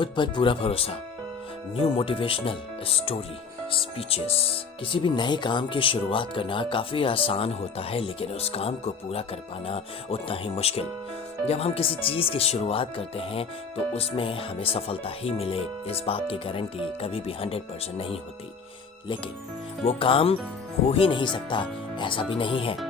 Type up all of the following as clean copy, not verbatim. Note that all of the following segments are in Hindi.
खुद पर पूरा भरोसा। New motivational story speeches. किसी भी नए काम की शुरुआत करना काफ़ी आसान होता है, लेकिन उस काम को पूरा कर पाना उतना ही मुश्किल। जब हम किसी चीज़ की शुरुआत करते हैं तो उसमें हमें सफलता ही मिले, इस बात की गारंटी कभी भी 100% नहीं होती। लेकिन वो काम हो ही नहीं सकता, ऐसा भी नहीं है।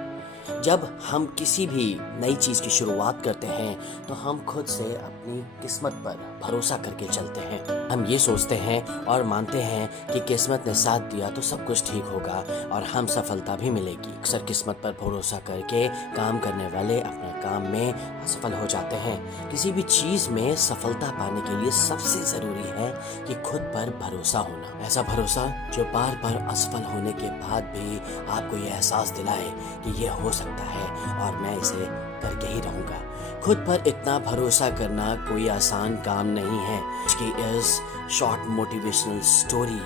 जब हम किसी भी नई चीज़ की शुरुआत करते हैं तो हम खुद से अपनी किस्मत पर भरोसा करके चलते हैं। हम ये सोचते हैं और मानते हैं कि किस्मत ने साथ दिया तो सब कुछ ठीक होगा और हम सफलता भी मिलेगी। अक्सर किस्मत पर भरोसा करके काम करने वाले अपने काम में असफल हो जाते हैं। किसी भी चीज़ में सफलता पाने के लिए सबसे ज़रूरी है कि खुद पर भरोसा होना। ऐसा भरोसा जो बार बार असफल होने के बाद भी आपको ये एहसास दिलाए कि ये हो सकता है और मैं इसे करके ही रहूँगा। खुद पर इतना भरोसा करना कोई आसान काम नहीं है। इसकी इस short motivational story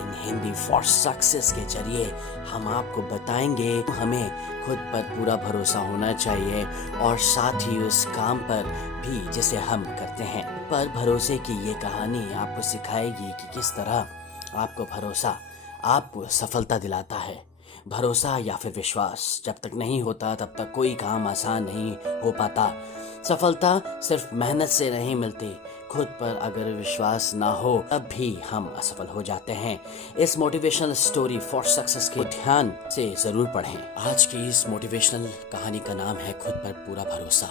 in Hindi for success के जरिए हम आपको बताएंगे हमें खुद पर पूरा भरोसा होना चाहिए और साथ ही उस काम पर भी जिसे हम करते हैं। पर भरोसे की ये कहानी आपको सिखाएगी कि किस तरह आपको भरोसा आपको सफलता दिलाता है। भरोसा या फिर विश्वास जब तक नहीं होता तब तक कोई काम आसान नहीं हो पाता। सफलता सिर्फ मेहनत से नहीं मिलती, खुद पर अगर विश्वास ना हो तब भी हम असफल हो जाते हैं। इस मोटिवेशनल स्टोरी फॉर सक्सेस के ध्यान से जरूर पढ़ें। आज की इस मोटिवेशनल कहानी का नाम है खुद पर पूरा भरोसा।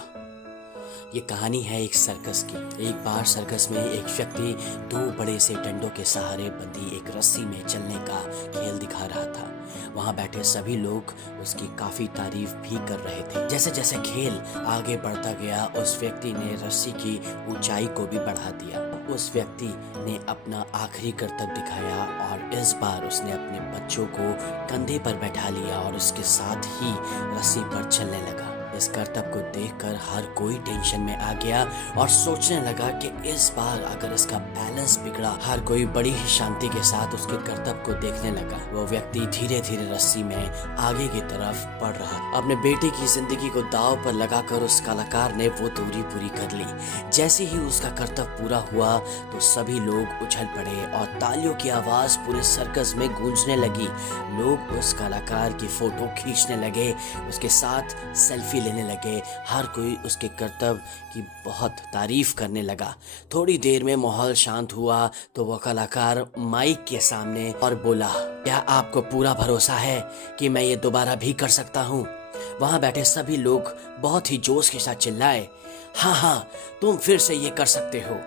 ये कहानी है एक सर्कस की। एक बार सर्कस में एक व्यक्ति दो बड़े से डंडों के सहारे बंधी एक रस्सी में चलने का खेल दिखा रहा था। वहाँ बैठे सभी लोग उसकी काफी तारीफ भी कर रहे थे। जैसे जैसे खेल आगे बढ़ता गया उस व्यक्ति ने रस्सी की ऊंचाई को भी बढ़ा दिया। उस व्यक्ति ने अपना आखिरी करतब दिखाया और इस बार उसने अपने बच्चों को कंधे पर बैठा लिया और उसके साथ ही रस्सी पर चलने लगा। इस करतब को देखकर हर कोई टेंशन में आ गया और सोचने लगा कि इस बार अगर इसका बैलेंस बिगड़ा। हर कोई बड़ी ही शांति के साथ उसके करतब को देखने लगा। वो व्यक्ति धीरे धीरे रस्सी में आगे की तरफ बढ़ रहा था। अपने बेटे की जिंदगी को दांव पर लगाकर उस कलाकार ने वो दूरी पूरी कर ली। जैसे ही उसका करतब पूरा हुआ तो सभी लोग उछल पड़े और तालियों की आवाज पूरे सर्कस में गूंजने लगी। लोग उस कलाकार की फोटो खींचने लगे, उसके साथ सेल्फी लेने लगे। हर कोई उसके करतब की बहुत तारीफ करने लगा। थोड़ी देर में माहौल शांत हुआ तो वह कलाकार माइक के सामने और बोला, क्या आपको पूरा भरोसा है कि मैं ये दोबारा भी कर सकता हूँ? वहाँ बैठे सभी लोग बहुत ही जोश के साथ चिल्लाए, हाँ हाँ, तुम फिर से ये कर सकते हो।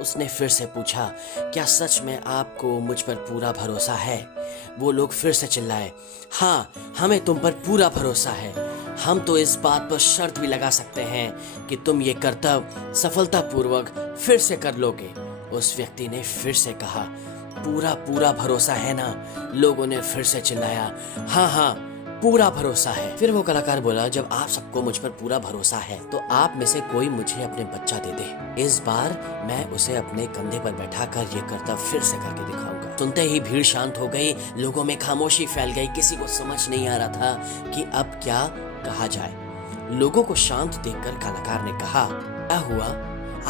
उसने फिर से पूछा, क्या सच में आपको मुझ पर पूरा भरोसा है? वो लोग फिर से चिल्लाए, हाँ, हमें तुम पर पूरा भरोसा है। हम तो इस बात पर शर्त भी लगा सकते हैं कि तुम ये करतब सफलतापूर्वक फिर से कर लोगे। उस व्यक्ति ने फिर से कहा, पूरा पूरा भरोसा है ना? लोगों ने फिर से चिल्लाया, हाँ हाँ, पूरा भरोसा है। फिर वो कलाकार बोला, जब आप सबको मुझ पर पूरा भरोसा है तो आप में से कोई मुझे अपने बच्चा दे दे। इस बार मैं उसे अपने कंधे पर बैठाकर ये करतब फिर से करके दिखाऊंगा। सुनते ही भीड़ शांत हो गई, लोगों में खामोशी फैल गई। किसी को समझ नहीं आ रहा था कि अब क्या कहा जाए। लोगों को शांत देखकर कलाकार ने कहा, क्या हुआ,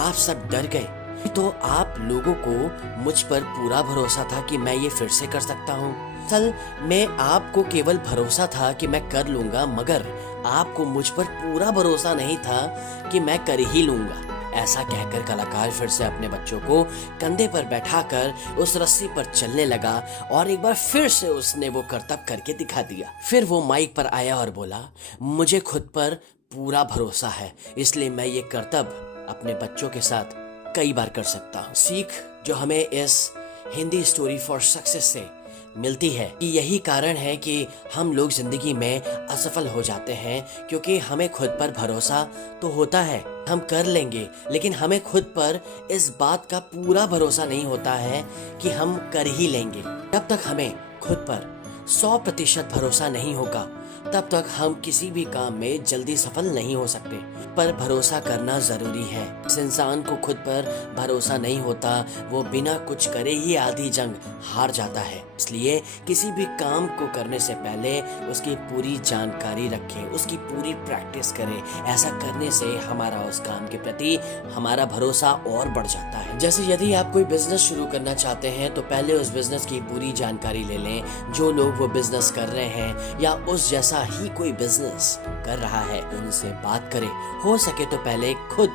आप सब डर गए? तो आप लोगों को मुझ पर पूरा भरोसा था कि मैं ये फिर से कर सकता हूँ। असल में आपको केवल भरोसा था कि मैं कर लूंगा, मगर आपको मुझ पर पूरा भरोसा नहीं था कि मैं कर ही लूंगा। ऐसा कहकर कलाकार फिर से अपने बच्चों को कंधे पर बैठाकर उस रस्सी पर चलने लगा और एक बार फिर से उसने वो करतब करके दिखा दिया। फिर वो माइक पर आया और बोला, मुझे खुद पर पूरा भरोसा है, इसलिए मैं ये करतब अपने बच्चों के साथ कई बार कर सकता हूँ। सीख जो हमें इस हिंदी स्टोरी फॉर सक्सेस से मिलती है कि यही कारण है कि हम लोग जिंदगी में असफल हो जाते हैं, क्योंकि हमें खुद पर भरोसा तो होता है, हम कर लेंगे, लेकिन हमें खुद पर इस बात का पूरा भरोसा नहीं होता है कि हम कर ही लेंगे। जब तक हमें खुद पर 100% भरोसा नहीं होगा, तब तक हम किसी भी काम में जल्दी सफल नहीं हो सकते। पर भरोसा करना जरूरी है। जिस इंसान को खुद पर भरोसा नहीं होता वो बिना कुछ करे ही आधी जंग हार जाता है। इसलिए किसी भी काम को करने से पहले उसकी पूरी जानकारी रखें, उसकी पूरी प्रैक्टिस करें। ऐसा करने से हमारा उस काम के प्रति हमारा भरोसा और बढ़ जाता है। जैसे यदि आप कोई बिजनेस शुरू करना चाहते हैं तो पहले उस बिजनेस की पूरी जानकारी ले लें। जो लोग वो बिजनेस कर रहे हैं या उस जैसा ही कोई बिजनेस कर रहा है उनसे बात करें। हो सके तो पहले खुद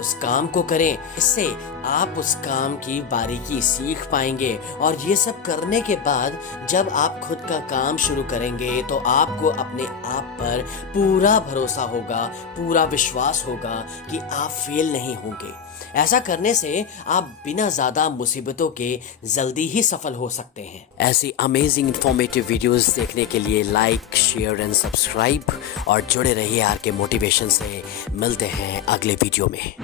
उस काम को करें। इससे आप उस काम की बारीकी सीख पाएंगे और ये सब करने के बाद जब आप खुद का काम शुरू करेंगे तो आपको अपने आप पर पूरा भरोसा होगा, पूरा विश्वास होगा कि आप फेल नहीं होंगे। ऐसा करने से आप बिना ज़्यादा मुसीबतों के जल्दी ही सफल हो सकते हैं। ऐसी अमेजिंग इंफॉर्मेटिव वीडियोस देखने के लिए लाइक, शेयर एंड सब्सक्राइब और जुड़े रहिए आर के मोटिवेशन से। मिलते हैं अगले वीडियो में।